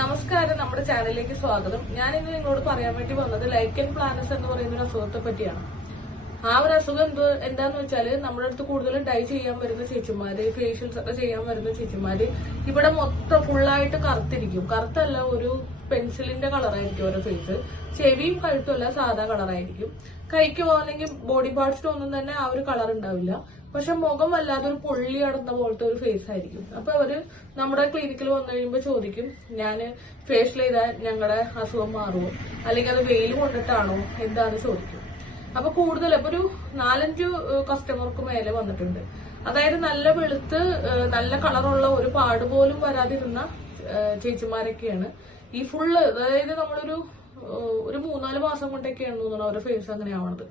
നമസ്കാരം നമ്മുടെ ചാനലിലേക്ക് സ്വാഗതം. ഞാൻ ഇന്ന് നിങ്ങളോട് പറയാൻ വേണ്ടി വന്നത് ലൈക്കൻ പ്ലാനസ് എന്ന് പറയുന്ന ഒരു അസുഖത്തെ പറ്റിയാണ്. ആ ഒരു അസുഖം എന്ത് എന്താന്ന് വെച്ചാൽ നമ്മുടെ അടുത്ത് കൂടുതലും ഡൈ ചെയ്യാൻ വരുന്ന ചേച്ചിമാര് ഫേഷ്യൽസ് ഒക്കെ ചെയ്യാൻ വരുന്ന ചേച്ചിമാര് ഇവിടെ മൊത്തം ഫുള്ളായിട്ട് കറുത്തിരിക്കും. കറുത്തല്ല ഒരു പെൻസിലിന്റെ കളറായിരിക്കും ഓരോ ഫേസ് ചെവിയും കഴുത്തുമല്ല സാധാ കളറായിരിക്കും കൈക്ക് പോകുന്നെങ്കിൽ ബോഡി പാർട്സിനൊന്നും തന്നെ ആ ഒരു കളർ ഉണ്ടാവില്ല. പക്ഷെ മുഖം വല്ലാതെ ഒരു പൊള്ളി അടന്ന പോലത്തെ ഒരു ഫേസ് ആയിരിക്കും. അപ്പൊ അവർ നമ്മുടെ ക്ലിനിക്കിൽ വന്നു കഴിയുമ്പോൾ ചോദിക്കും ഞാൻ ഫേഷ്യൽ ചെയ്താൽ ഞങ്ങളുടെ അസുഖം മാറുമോ അല്ലെങ്കിൽ അത് വെയിൽ കൊണ്ടിട്ടാണോ? എന്താന്ന് ചോദിക്കും. അപ്പൊ കൂടുതൽ ഇപ്പൊ ഒരു നാലഞ്ച് കസ്റ്റമർക്ക് മേലെ വന്നിട്ടുണ്ട്. അതായത് നല്ല വെളുത്ത് നല്ല കളറുള്ള ഒരു പാട് പോലും വരാതിരുന്ന ചേച്ചിമാരൊക്കെയാണ്. ഈ ഫുള്ള് അതായത് നമ്മളൊരു ഒരു മൂന്നാൽ മാസം കൊണ്ടൊക്കെയാണ് തോന്നുന്നത് അവരുടെ ഫേസ് അങ്ങനെ ആവണത്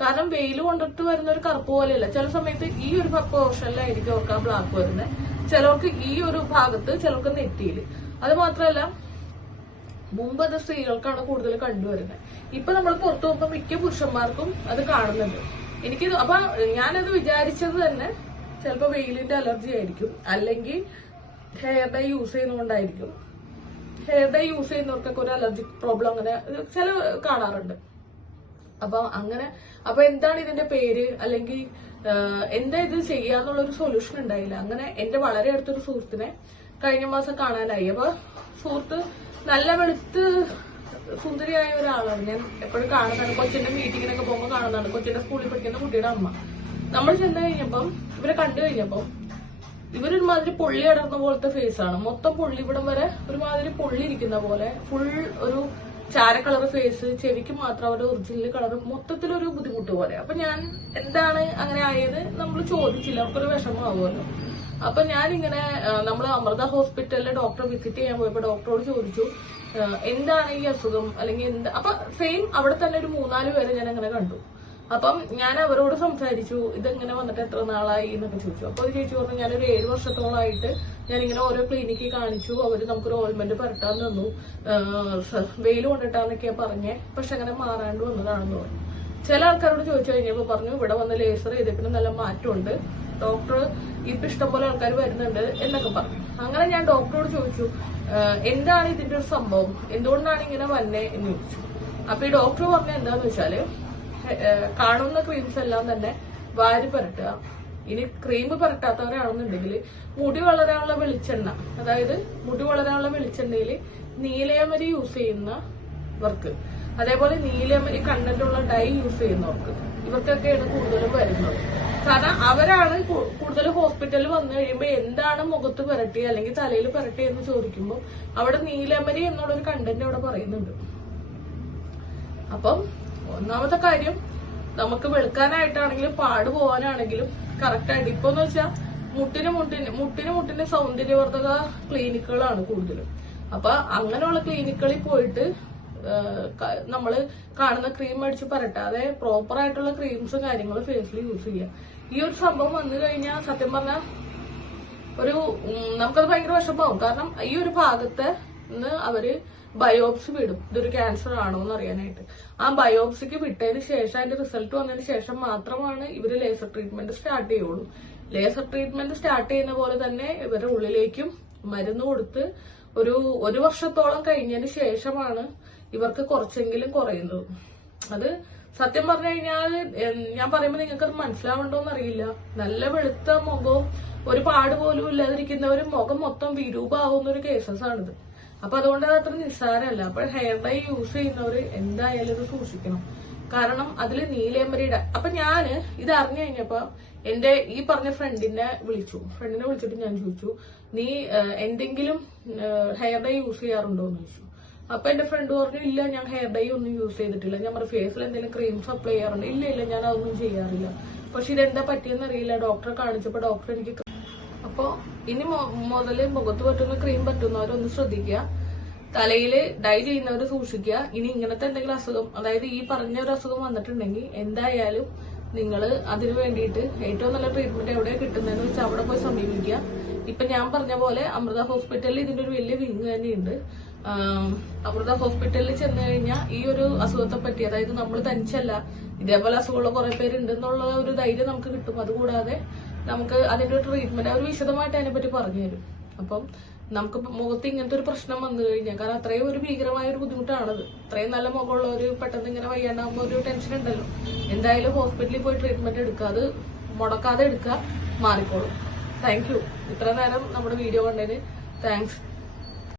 കാരണം വെയിൽ കൊണ്ടിട്ട് വരുന്ന ഒരു കറുപ്പ് പോലെയല്ല. ചില സമയത്ത് ഈ ഒരു പോർഷനിലായിരിക്കും അവർക്ക് ആ ബ്ലാക്ക് വരുന്നത് ചിലർക്ക് ഈ ഒരു ഭാഗത്ത് ചിലർക്ക് നെറ്റിയിൽ അത് മാത്രമല്ല മുമ്പ് അത് സ്ത്രീകൾക്കാണ് കൂടുതൽ കണ്ടുവരുന്നത് ഇപ്പൊ നമ്മൾ പുറത്തു പോകുമ്പോൾ മിക്ക പുരുഷന്മാർക്കും അത് കാണുന്നുണ്ട്. എനിക്ക് അപ്പൊ ഞാനത് വിചാരിച്ചത് തന്നെ ചിലപ്പോ വെയിലിന്റെ അലർജി ആയിരിക്കും. അല്ലെങ്കിൽ ഹെയർ ഡൈ യൂസ് ചെയ്യുന്നതുകൊണ്ടായിരിക്കും. ഹെയർ ഡൈ യൂസ് ചെയ്യുന്നവർക്കൊക്കെ ഒരു അലർജി പ്രോബ്ലം അങ്ങനെ ചില കാണാറുണ്ട്. അപ്പൊ അങ്ങനെ അപ്പൊ എന്താണ് ഇതിന്റെ പേര്? അല്ലെങ്കിൽ എന്താ ഇത് ചെയ്യാന്നുള്ള ഒരു സൊല്യൂഷൻ ഉണ്ടായില്ല. അങ്ങനെ എന്റെ വളരെ അടുത്തൊരു സുഹൃത്തിനെ കഴിഞ്ഞ മാസം കാണാനായി. അപ്പൊ സുഹൃത്ത് നല്ല വെളുത്ത് സുന്ദരിയായ ഒരാളാണ്. ഞാൻ എപ്പോഴും കാണുന്നതാണ്. കൊച്ചിന്റെ മീറ്റിങ്ങിനൊക്കെ പോകുമ്പോൾ കാണുന്നതാണ്. കൊച്ചിന്റെ സ്കൂളിൽ പഠിക്കുന്ന കുട്ടിയുടെ അമ്മ. നമ്മൾ ചെന്ന് കഴിഞ്ഞപ്പം ഇവരെ കണ്ടു കഴിഞ്ഞപ്പം ഇവരൊരുമാതിരി പൊള്ളി അടർന്ന പോലത്തെ ഫേസ് ആണ്. മൊത്തം പൊള്ളി ഇവിടം വരെ ഒരുമാതിരി പൊള്ളി ഇരിക്കുന്ന പോലെ ഫുൾ ഒരു ചാര കളർ ഫേസ് ചെവിക്ക് മാത്രം ഒരു ഒറിജിനൽ കളർ മൊത്തത്തിലൊരു ബുദ്ധിമുട്ട് പോലെ. അപ്പൊ ഞാൻ എന്താണ് അങ്ങനെ ആയത് നമ്മൾ ചോദിച്ചില്ല. അവർക്കൊരു വിഷമമാവുമല്ലോ. അപ്പൊ ഞാനിങ്ങനെ നമ്മൾ അമൃത ഹോസ്പിറ്റലിലെ ഡോക്ടറെ വിസിറ്റ് ചെയ്യാൻ പോയപ്പോ ഡോക്ടറോട് ചോദിച്ചു എന്താണ് ഈ അസുഖം? അല്ലെങ്കിൽ എന്താ? അപ്പൊ സെയിം അവിടെ തന്നെ ഒരു മൂന്നാൽ പേരെ ഞാൻ അങ്ങനെ കണ്ടു. അപ്പം ഞാൻ അവരോട് സംസാരിച്ചു ഇതെങ്ങനെ വന്നിട്ട് എത്ര നാളായി? എന്നൊക്കെ ചോദിച്ചു. അപ്പൊ ഒരു ചേച്ചി പറഞ്ഞു ഞാനൊരു ഏഴ് വർഷത്തോളമായിട്ട് ഞാൻ ഇങ്ങനെ ഓരോ ക്ലിനിക്കിൽ കാണിച്ചു അവർ നമുക്കൊരു ഓയിൽമെന്റ് പരട്ടാൻ തന്നു. വെയിൽ കൊണ്ടിട്ടാന്നൊക്കെയാ പറഞ്ഞേ പക്ഷെ അങ്ങനെ മാറാണ്ട് വന്നതാണെന്ന് പറഞ്ഞു. ചില ആൾക്കാരോട് ചോദിച്ചു കഴിഞ്ഞപ്പോൾ പറഞ്ഞു ഇവിടെ വന്ന് ലേസർ ചെയ്തപ്പിന് നല്ല മാറ്റമുണ്ട്. ഡോക്ടർ ഇപ്പൊ ഇഷ്ടംപോലെ ആൾക്കാർ വരുന്നുണ്ട് എന്നൊക്കെ പറഞ്ഞു. അങ്ങനെ ഞാൻ ഡോക്ടറോട് ചോദിച്ചു എന്താണ് ഇതിന്റെ ഒരു സംഭവം? എന്തുകൊണ്ടാണ് ഇങ്ങനെ വന്നേ? എന്ന് ചോദിച്ചു. അപ്പൊ ഈ ഡോക്ടർ പറഞ്ഞ എന്താന്ന് വെച്ചാൽ കാണുന്ന ക്രീംസ് എല്ലാം തന്നെ വാരി പുരട്ടുക. ഇനി ക്രീം പുരട്ടാത്തവരാണെന്നുണ്ടെങ്കിൽ മുടി വളരാനുള്ള വെളിച്ചെണ്ണ അതായത് മുടി വളരാനുള്ള വെളിച്ചെണ്ണയിൽ നീലയമരി യൂസ് ചെയ്യുന്നവർക്ക് അതേപോലെ നീലയമരി കണ്ടന്റുള്ള ഡൈ യൂസ് ചെയ്യുന്നവർക്ക് ഇവർക്കൊക്കെയാണ് കൂടുതലും വരുന്നത്. കാരണം അവരാണ് കൂടുതൽ ഹോസ്പിറ്റലിൽ വന്നു കഴിയുമ്പോൾ എന്താണ് മുഖത്ത് പുരട്ടി അല്ലെങ്കിൽ തലയിൽ പുരട്ടി എന്ന് ചോദിക്കുമ്പോൾ അവിടെ നീലമരി എന്നുള്ളൊരു കണ്ടന്റ് അവിടെ പറയുന്നുണ്ട്. അപ്പം ഒന്നാമത്തെ കാര്യം നമുക്ക് വെളുക്കാനായിട്ടാണെങ്കിലും പാട് പോകാനാണെങ്കിലും കറക്റ്റ് ആയിട്ട്. ഇപ്പൊ എന്ന് വെച്ചാൽ മുട്ടിന് മുട്ടിന് മുട്ടിന് മുട്ടിന് സൗന്ദര്യവർദ്ധക ക്ലിനിക്കുകളാണ് കൂടുതലും. അപ്പൊ അങ്ങനെയുള്ള ക്ലിനിക്കുകളിൽ പോയിട്ട് നമ്മൾ കാണുന്ന ക്രീം അടിച്ച് പരട്ടാതെ പ്രോപ്പർ ആയിട്ടുള്ള ക്രീംസും കാര്യങ്ങളും ഫേസിൽ യൂസ് ചെയ്യുക ഈ ഒരു സംഭവം വന്നു കഴിഞ്ഞാൽ സത്യം പറഞ്ഞാൽ ഒരു നമുക്കത് ഭയങ്കര വിഷമമാവും. കാരണം ഈ ഒരു ഭാഗത്ത് അവർ ബയോപ്സി വിടും. ഇതൊരു ക്യാൻസർ ആണോ എന്ന് അറിയാനായിട്ട്. ആ ബയോപ്സിക്ക് വിട്ടതിന് ശേഷം അതിന്റെ റിസൾട്ട് വന്നതിന് ശേഷം മാത്രമാണ് ഇവർ ലേസർ ട്രീറ്റ്മെന്റ് സ്റ്റാർട്ട് ചെയ്യുള്ളൂ. ലേസർ ട്രീറ്റ്മെന്റ് സ്റ്റാർട്ട് ചെയ്യുന്ന പോലെ തന്നെ ഇവരുടെ ഉള്ളിലേക്കും മരുന്ന് കൊടുത്ത് ഒരു ഒരു വർഷത്തോളം കഴിഞ്ഞതിന് ശേഷമാണ് ഇവർക്ക് കുറച്ചെങ്കിലും കുറയുന്നത്. അത് സത്യം പറഞ്ഞു കഴിഞ്ഞാൽ ഞാൻ പറയുമ്പോൾ നിങ്ങൾക്ക് അത് മനസ്സിലാവണ്ടോ എന്നറിയില്ല. നല്ല വെളുത്ത മുഖവും ഒരു പാട് പോലും ഇല്ലാതിരിക്കുന്ന ഒരു മുഖം മൊത്തം വിരൂപമാവുന്ന ഒരു കേസസ് ആണിത്. അപ്പൊ അതുകൊണ്ട് അത് അത്ര നിസ്സാരമല്ല. അപ്പൊ ഹെയർ ഡൈ യൂസ് ചെയ്യുന്നവർ എന്തായാലും ഇത് സൂക്ഷിക്കണം. കാരണം അതിൽ നീലേമരിയുടെ അപ്പൊ ഞാൻ ഇത് അറിഞ്ഞു കഴിഞ്ഞപ്പോ എന്റെ ഈ പറഞ്ഞ ഫ്രണ്ടിനെ വിളിച്ചു. ഫ്രണ്ടിനെ വിളിച്ചിട്ട് ഞാൻ ചോദിച്ചു നീ എന്തെങ്കിലും ഹെയർ ഡൈ യൂസ് ചെയ്യാറുണ്ടോ? എന്ന് ചോദിച്ചു. അപ്പൊ എന്റെ ഫ്രണ്ട് പറഞ്ഞു ഇല്ല ഞാൻ ഹെയർ ഡൈ ഒന്നും യൂസ് ചെയ്തിട്ടില്ല. ഞാൻ പറഞ്ഞു ഫേസിൽ എന്തെങ്കിലും ക്രീംസ് അപ്ലൈ ചെയ്യാറുണ്ട്. ഇല്ല ഇല്ല ഞാൻ അതൊന്നും ചെയ്യാറില്ല. പക്ഷെ ഇതെന്താ പറ്റിയെന്ന് അറിയില്ല ഡോക്ടറെ കാണിച്ചപ്പോ ഡോക്ടർ എനിക്ക് അപ്പോ ഇനി മുതൽ മുഖത്ത് പറ്റുന്ന ക്രീം പറ്റുന്നവരൊന്ന് ശ്രദ്ധിക്കുക. തലയിൽ ഡൈ ചെയ്യുന്നവർ സൂക്ഷിക്കുക. ഇനി ഇങ്ങനത്തെ എന്തെങ്കിലും അസുഖം അതായത് ഈ പറഞ്ഞ ഒരു അസുഖം വന്നിട്ടുണ്ടെങ്കിൽ എന്തായാലും നിങ്ങൾ അതിനു വേണ്ടിയിട്ട് ഏറ്റവും നല്ല ട്രീറ്റ്മെന്റ് എവിടെയാ കിട്ടുന്നതെന്ന് വെച്ചാൽ അവിടെ പോയി സമീപിക്കുക. ഇപ്പൊ ഞാൻ പറഞ്ഞ പോലെ അമൃത ഹോസ്പിറ്റലിൽ ഇതിന്റെ ഒരു വലിയ വിങ് തന്നെയുണ്ട്. അമൃത ഹോസ്പിറ്റലിൽ ചെന്ന് കഴിഞ്ഞാൽ ഈ ഒരു അസുഖത്തെ പറ്റി അതായത് നമ്മൾ തനിച്ചല്ല ഇതേപോലെ അസുഖമുള്ള കുറെ പേരുണ്ടെന്നുള്ള ഒരു ധൈര്യം നമുക്ക് കിട്ടും. അതുകൂടാതെ നമുക്ക് അതിന്റെ ട്രീറ്റ്മെന്റ് അവർ വിശദമായിട്ട് അതിനെപ്പറ്റി പറഞ്ഞു തരും. അപ്പം നമുക്ക് മുഖത്ത് ഇങ്ങനത്തെ ഒരു പ്രശ്നം വന്നു കഴിഞ്ഞാൽ കാരണം അത്രയും ഒരു ഭീകരമായ ഒരു ബുദ്ധിമുട്ടാണത്. അത്രയും നല്ല മുഖമുള്ള ഒരു പെട്ടെന്ന് ഇങ്ങനെ വയ്യാണ്ടാകുമ്പോൾ ഒരു ടെൻഷൻ ഉണ്ടല്ലോ. എന്തായാലും ഹോസ്പിറ്റലിൽ പോയി ട്രീറ്റ്മെന്റ് എടുക്കുക. അത് മുടക്കാതെ എടുക്കുക. മാറിക്കോളും. താങ്ക് യു ഇത്ര നേരം നമ്മുടെ വീഡിയോ കണ്ടതിന് താങ്ക്സ്